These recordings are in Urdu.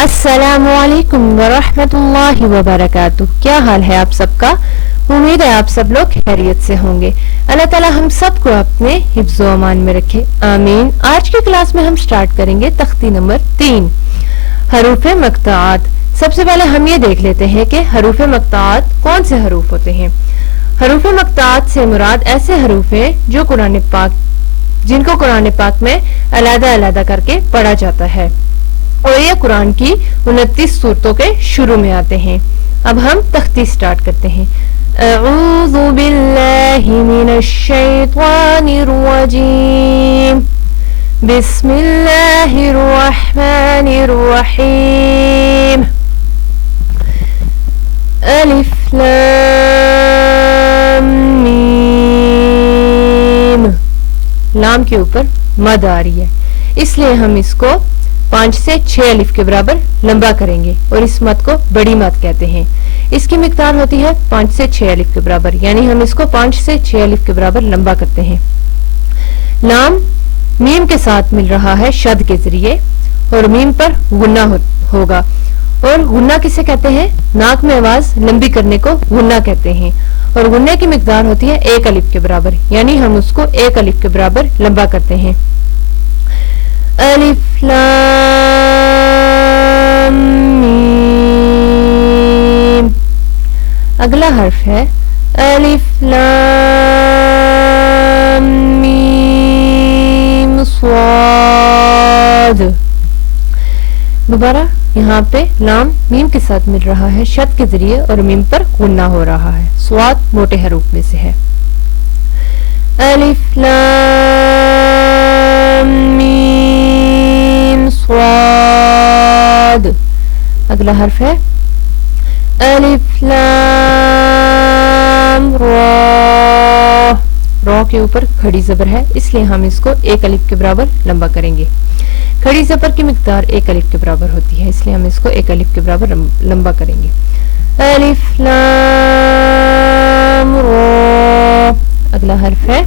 السلام علیکم ورحمۃ اللہ وبرکاتہ. کیا حال ہے آپ سب کا؟ امید ہے آپ سب لوگ خیریت سے ہوں گے. اللہ تعالیٰ ہم سب کو اپنے حفظ و امان میں رکھے، آمین. آج کی کلاس میں ہم سٹارٹ کریں گے تختی نمبر 3، حروف مقطعات. سب سے پہلے ہم یہ دیکھ لیتے ہیں کہ حروف مقطعات کون سے حروف ہوتے ہیں. حروف مقطعات سے مراد ایسے حروف ہیں جو جن کو قرآن پاک میں علیحدہ علیحدہ کر کے پڑھا جاتا ہے، اور یہ قرآن کی 29 سورتوں کے شروع میں آتے ہیں. اب ہم تختی سٹارٹ کرتے ہیں. اعوذ باللہ من الشیطان الرجیم، بسم اللہ الرحمن الرحیم. الف لام میم. لام کے اوپر مد آ رہی ہے، اس لیے ہم اس کو 5 سے 6 الف کے برابر لمبا کریں گے، اور اس مد کو بڑی مد کہتے ہیں. اس کی مقدار ہوتی ہے 5 سے 6 الف کے برابر، یعنی ہم اس کو 5 سے 6 الف کے برابر لمبا کرتے ہیں. لام میم کے ساتھ مل رہا ہے شد کے ذریعے، اور میم پر غنہ ہوگا. اور غنہ کسے کہتے ہیں؟ ناک میں آواز لمبی کرنے کو غنہ کہتے ہیں، اور غنہ کی مقدار ہوتی ہے 1 الف کے برابر، یعنی ہم اس کو 1 الف کے برابر لمبا کرتے ہیں. الف لام میم. اگلا حرف ہے الف لام میم صاد. دوبارہ یہاں پہ لام میم کے ساتھ مل رہا ہے شد کے ذریعے، اور میم پر غنہ ہو رہا ہے. صاد موٹے حروف میں سے ہے. الف لام میم صاد. اگلا حرف ہے الف لام را. را کے اوپر کھڑی زبر ہے، اس لیے ہم اس کو 1 الف کے برابر لمبا کریں گے. کھڑی زبر کی مقدار 1 الف کے برابر ہوتی ہے، اس لیے ہم اس کو 1 الف کے برابر لمبا کریں گے. الف لام را. اگلا حرف ہے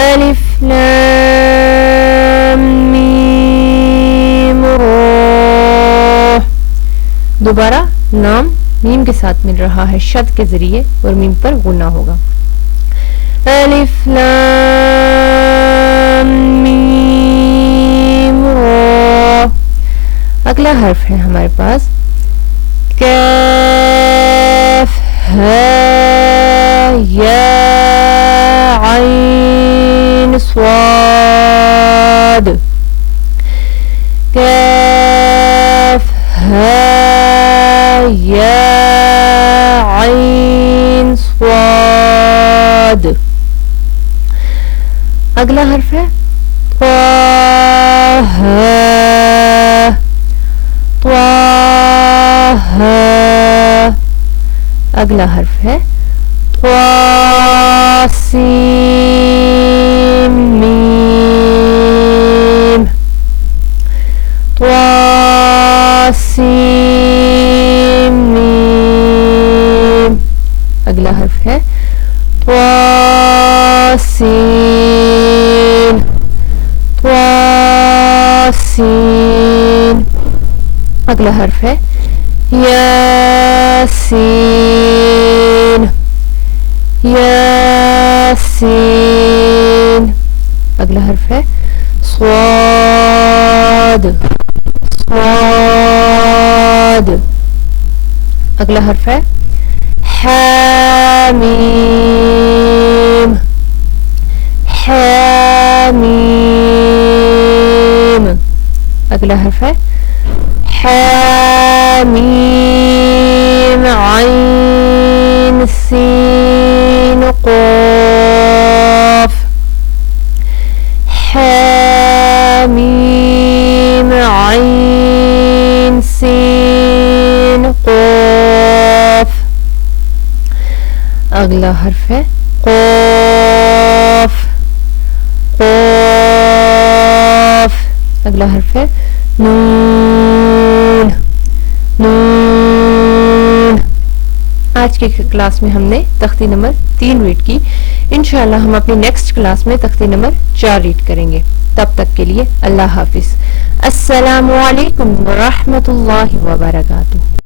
الف لام میم را. دوبارہ لام میم کے ساتھ مل رہا ہے شد کے ذریعے، اور میم پر غنہ ہوگا. الف لام میم را. اگلا حرف ہے ہمارے پاس کاف ہا یا عین صاد. کاف ہا یا عین صاد. اگلا حرف ہے طه. طه. اگلا حرف ہے طاسیم میم. طاسیم میم. اگلا حرف ہے طاسین. طاسین. اگلا حرف ہے یاسین. یاسین. اگلا حرف ہے صاد. صاد. اگلا حرف ہے حامیم. حامیم. اگلا حرف ہے حامیم عین سین قاف. حامیم عین سین قاف. اگلا حرف ہے قاف. قاف. اگلا حرف ہے نون. نون. آج کی کلاس میں ہم نے تختی نمبر 3 ریڈ کی. انشاءاللہ ہم اپنی نیکسٹ کلاس میں تختی نمبر 4 ریڈ کریں گے. تب تک کے لیے اللہ حافظ. السلام علیکم ورحمۃ اللہ وبرکاتہ.